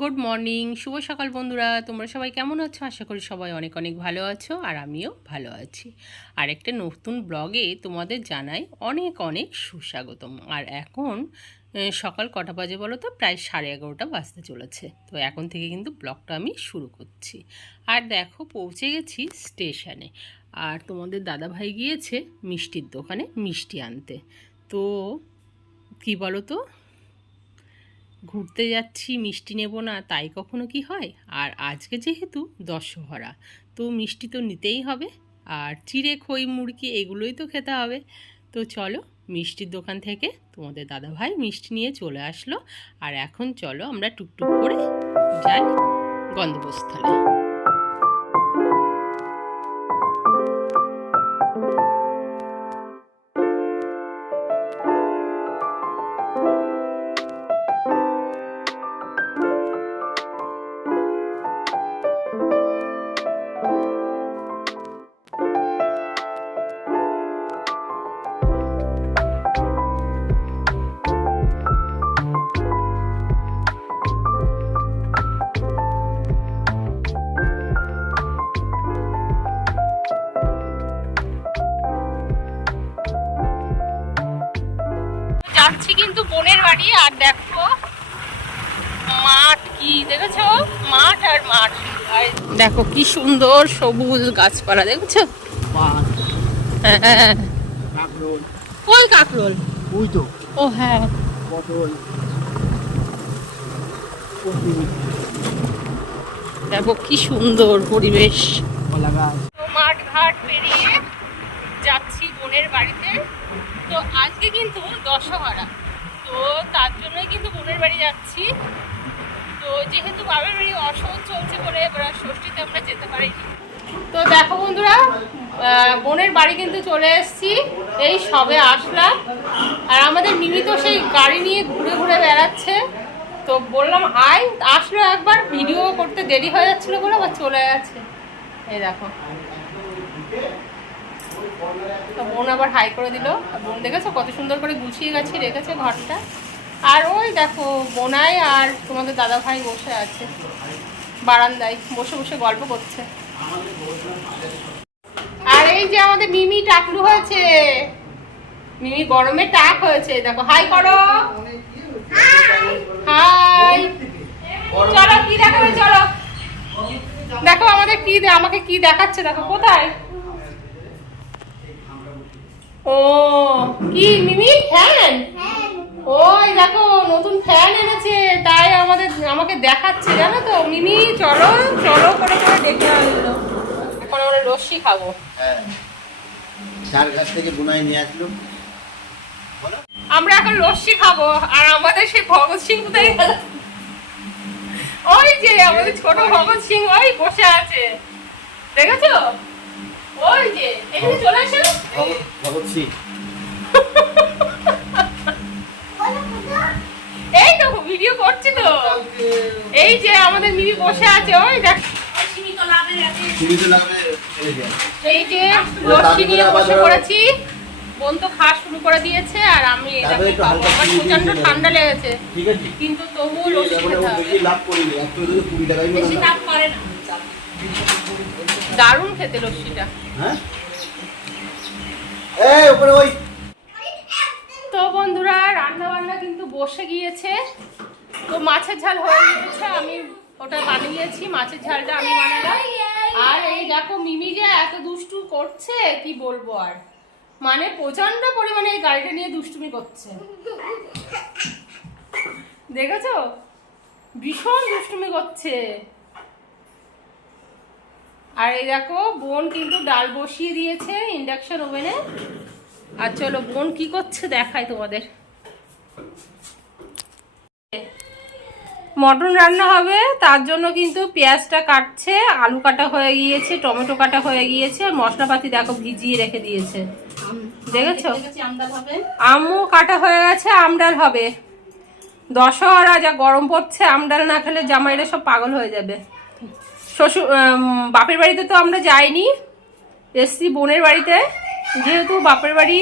Good morning শুভ সকাল বন্ধুরা। তোমরা সবাই কেমন আছো? আশা করি সবাই অনেক অনেক ভালো আছো আর আমিও ভালো আছি। আর একটা নতুন ব্লগে তোমাদের জানাই অনেক অনেক সুস্বাগতম। আর এখন সকাল কটা বাজে বলো তো? প্রায় সাড়ে এগারোটা বাজতে চলেছে। তো এখন থেকে কিন্তু ব্লগটা আমি শুরু করছি। আর দেখো, পৌঁছে গেছি স্টেশনে। আর তোমাদের দাদা ভাই গিয়েছে মিষ্টির দোকানে মিষ্টি আনতে। তো, কি বলো তো? ঘুরতে যাচ্ছি, মিষ্টি নেব না, তাই কখনো কি হয়? আর আজকে যেহেতু দশহরা, তো মিষ্টি তো নিতেই হবে। আর চিড়ে, খই মুড়কি এগুলোই তো খেতে হবে। তো চলো মিষ্টির দোকান থেকে তোমাদের দাদাভাই মিষ্টি নিয়ে চলে আসলো। আর এখন চলো আমরা টুকটুক করে যাই গন্ধবস্থলে যাচ্ছি কিন্তু বোনের বাড়ি আর দেখো মাঠ কি দেখেছ? মাঠ আর মাঠ। আর দেখো কি সুন্দর সবুজ গাছপালা দেখেছ? হ্যাঁ ওই কাকরোল। ওই তো। ও হ্যাঁ। দেখো কি সুন্দর পরিবেশ। মাঠ ঘাট পেরিয়ে যাচ্ছি বোনের বাড়িতে। তো আজকে কিন্তু দশহরা। তো তার জন্যই কিন্তু বোনের বাড়ি যাচ্ছি। তো যেহেতু বাবার বাড়ি অসহজ চলছে বলে এবার ষষ্ঠীতে আমরা যেতে পারিনি। তো দেখো বন্ধুরা বোনের বাড়ি কিন্তু চলে এসেছি। এই সবে আসলাম। আর আমাদের মিমি তো সেই গাড়ি নিয়ে ঘুরে ঘুরে বেড়াচ্ছে। তো বললাম, আয়। আসলো একবার, ভিডিও করতে দেরি হয়ে যাচ্ছিল বলে আবার চলে গেছে। এই দেখো। তো বোন আবার হাই করে দিল। বোন দেখেছ কত সুন্দর করে গুছিয়ে গেছে, রেখেছে ঘরটা। আর ওই দেখো, বোনাই আর তোমাদের দাদা ভাই বসে আছে। বারান্দায় বসে বসে গল্প করছে। আর এই যে আমাদের মিমি টাকলু হয়েছে। মিমি গরমে টাক হয়েছে। দেখো, হাই করো। হাই। চলো, কি দেখাবে, চলো। দেখো আমাদের কি আমাকে কি দেখাচ্ছে, দেখো, কোথায়? ও, কি, মিমি? ফ্যান? ওই দেখো, নতুন ফ্যান এনেছে, তাই আমাদের, আমাকে দেখাচ্ছে, জানো তো? মিমি, চলো চলো করে করে দেখে আসলো এখন আমরা লস্যি খাব। গাছ থেকে বুনাই নিয়ে আসলো আমরা এখন লস্যি খাব, আর আমাদের সেই ভগৎ সিং কোথায় গেল? ওই যে আমাদের ছোট ভগৎ সিং, ওই বসে আছে। দেখেছ? ওই যে এখানে চলে আসো ভগৎ- ভগৎ সিং এই তো ভিডিও করছি তো এই যে আমাদের মিমি বসে আছে ওই দেখ। এই যে। লস্যি নিয়ে বসে পড়েছি। বোন তো খাওয়া শুরু করে দিয়েছে আর আমি দেখো প্রচণ্ড ঠান্ডা লেগেছে। কিন্তু তবুও লস্যি খেতে হবে বেশি লাভ করে দারুণ খেতে লস্যিটা। হ্যাঁ? এই উপরে ওই। তো বন্ধুরা রান্না বান্না কিন্তু বসে গিয়েছে। তো মাছের ঝাল হয়ে গিয়েছে আমি ওটা বানিয়েছি মাছের ঝালটা আমি বানালাম। আর এই দেখো মিমি যে এত দুষ্টু করছে কি বলব আর। মানে প্রচণ্ড পরিমাণে এই গাড়িটা নিয়ে দুষ্টুমি করছে। দেখেছ? ভীষণ দুষ্টুমি করছে। আর এই দেখো, বোন কিন্তু ডাল বসিয়ে দিয়েছে ইন্ডাকশন ওভেনে আর চলো, বোন কি করছে দেখাই তোমাদের। মটন রান্না হবে, তার জন্য কিন্তু পেঁয়াজটা কাটছে, আলু কাটা হয়ে গিয়েছে, টমেটো কাটা হয়ে গিয়েছে, আর মশলাপাতি দেখো ভিজিয়ে রেখে দিয়েছে। দেখেছ? আমও কাটা হয়ে গেছে, আমডাল হবে। দশ দশহরা যা গরম পড়ছে, আমডাল না খেলে জামাইরা সব পাগল হয়ে যাবে। শ্বশুর বাপের বাড়িতে তো আমরা যাইনি। এসছি বোনের বাড়িতে। যেহেতু বাপের বাড়ি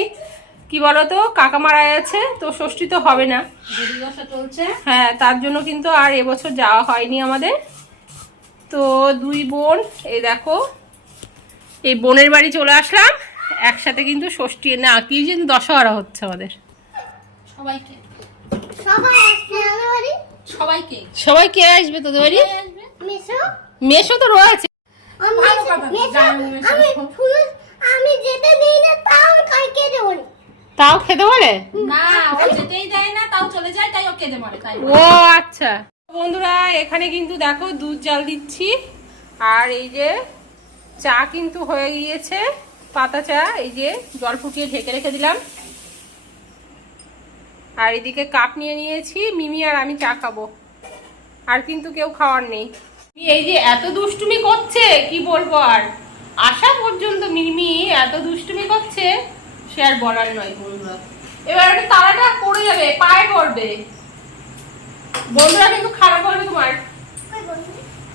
কি বলতো কাকা মারা গেছে তো ষষ্ঠী তো হবে না। চলছে। হ্যাঁ তার জন্য কিন্তু আর এবছর যাওয়া হয়নি আমাদের। তো দুই বোন এই দেখো এই বোনের বাড়ি চলে আসলাম। একসাথে কিন্তু ষষ্ঠী না কি যেন দশহরা হচ্ছে আমাদের। সবাইকে। সবাইকে। সবাই কে আসবে তোদের বাড়ি? আসবে? মেশো মেশো তো রয়েছে। আমি যেতে নেই না তাও কালকে দেবো তাও খেতে বলে? না ও যেতেই দেয় না তাও চলে যায় তাই ও তাই ও আচ্ছা। বন্ধুরা এখানে কিন্তু দেখো দুধ জাল দিচ্ছি আর এই যে চা কিন্তু হয়ে গিয়েছে পাতা চা এই যে জল ফুটিয়ে ঢেকে রেখে দিলাম। আর এদিকে কাপ নিয়ে নিয়েছি মিমি আর আমি চা খাব। আর কিন্তু কেউ খাওয়ার নেই। এই যে এত দুষ্টুমি করছে কি বলব আর? আসা পর্যন্ত মিমি এত দুষ্টুমি করছে সে আর বলার নয় বন্ধুরা। এবার একটা তারাটা পড়ে যাবে পায়ে পড়বে। বন্ধুরা কিন্তু খারাপ বলবে তোমার।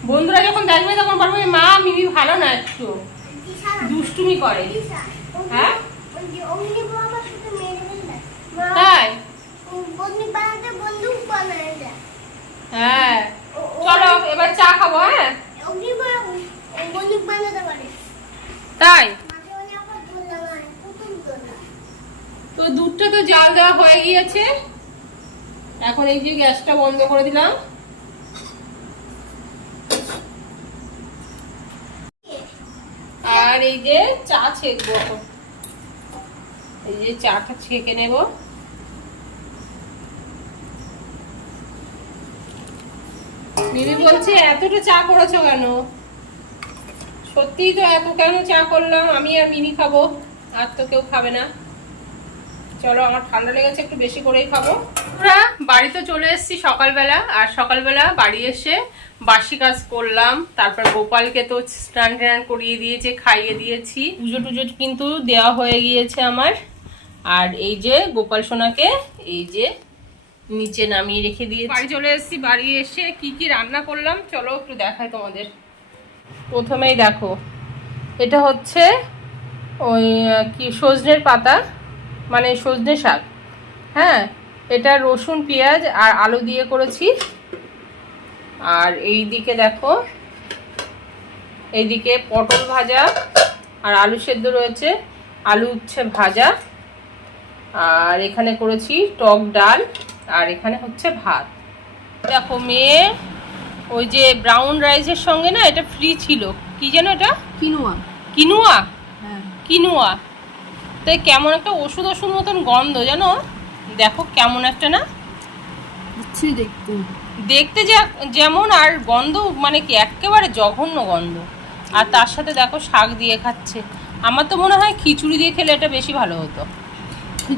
বন্ধুরা যখন দেখবে তখন বলবে মা মিমি ভালো না একটু। দুষ্টুমি করে। হ্যাঁ? হ্যাঁ। চলো এবার চা খাব হ্যাঁ। তাই। তো দুধটা তো জাল দেওয়া হয়ে গিয়েছে। এখন এই যে গ্যাসটা বন্ধ করে দিলাম। আর এই যে চা ছেঁকবো এই যে চাটা ছেঁকে নেব। মিমি বলছে, এতটা চা করেছ কেন? সত্যিই তো এত কেন চা করলাম? আমি আর মিনি খাব। আর তো কেউ খাবে না। চলো, আমার ঠান্ডা লেগেছে, একটু বেশি করেই খাব। আমরা বাড়িতে চলে এসেছি সকালবেলা, আর সকালবেলা বাড়ি এসে বাসি কাজ করলাম, তারপর গোপালকে তো স্নান টান করিয়ে দিয়েছে, খাইয়ে দিয়েছি। পুজো টুজো কিন্তু দেওয়া হয়ে গিয়েছে আমার। আর এই যে গোপাল সোনাকে, এই যে নিচে নামিয়ে রেখে দিয়ে বাড়ি চলে এসেছি, বাড়ি এসে কি কি রান্না করলাম, চলো একটু দেখাই তোমাদের। প্রথমেই দেখো, এটা হচ্ছে ওই কি, সজনের পাতা মানে সজনে শাক। হ্যাঁ এটা রসুন, পেঁয়াজ আর আলু দিয়ে করেছি। আর এই দিকে দেখো, এইদিকে পটল ভাজা আর আলু সেদ্ধ রয়েছে, আলু উচ্ছে ভাজা। আর এখানে করেছি টক ডাল। আর এখানে হচ্ছে ভাত। দেখো মেয়ে ওই যে ব্রাউন রাইসের সঙ্গে না এটা ফ্রি ছিল। কি যেন এটা? কিনুয়া। কিনুয়া? হ্যাঁ। কিনুয়া। তাই কেমন একটা ওষুধ ওষুধ মতন গন্ধ জানো? দেখো কেমন একটা না? দেখতে। দেখতে যেমন আর গন্ধ মানে কি একেবারে জঘন্য গন্ধ। আর তার সাথে দেখো শাক দিয়ে খাচ্ছে। আমার তো মনে হয় খিচুড়ি দিয়ে খেলে এটা বেশি ভালো হতো।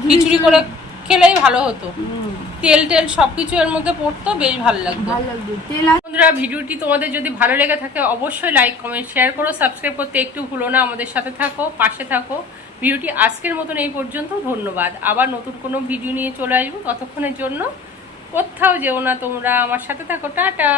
খিচুড়ি করে খেলেই ভালো হতো। তেল টেল সব কিছু এর মধ্যে পড়তো বেশ ভালো লাগতো। বন্ধুরা ভিডিওটি তোমাদের যদি ভালো লেগে থাকে অবশ্যই লাইক কমেন্ট শেয়ার করো সাবস্ক্রাইব করতে একটু ভুলো না। আমাদের সাথে থাকো পাশে থাকো। ভিডিওটি আজকের মতন এই পর্যন্ত ধন্যবাদ। আবার নতুন কোনো ভিডিও নিয়ে চলে আসব ততক্ষণের জন্য। কোথাও যেও না তোমরা। আমার সাথে থাকো টাটা!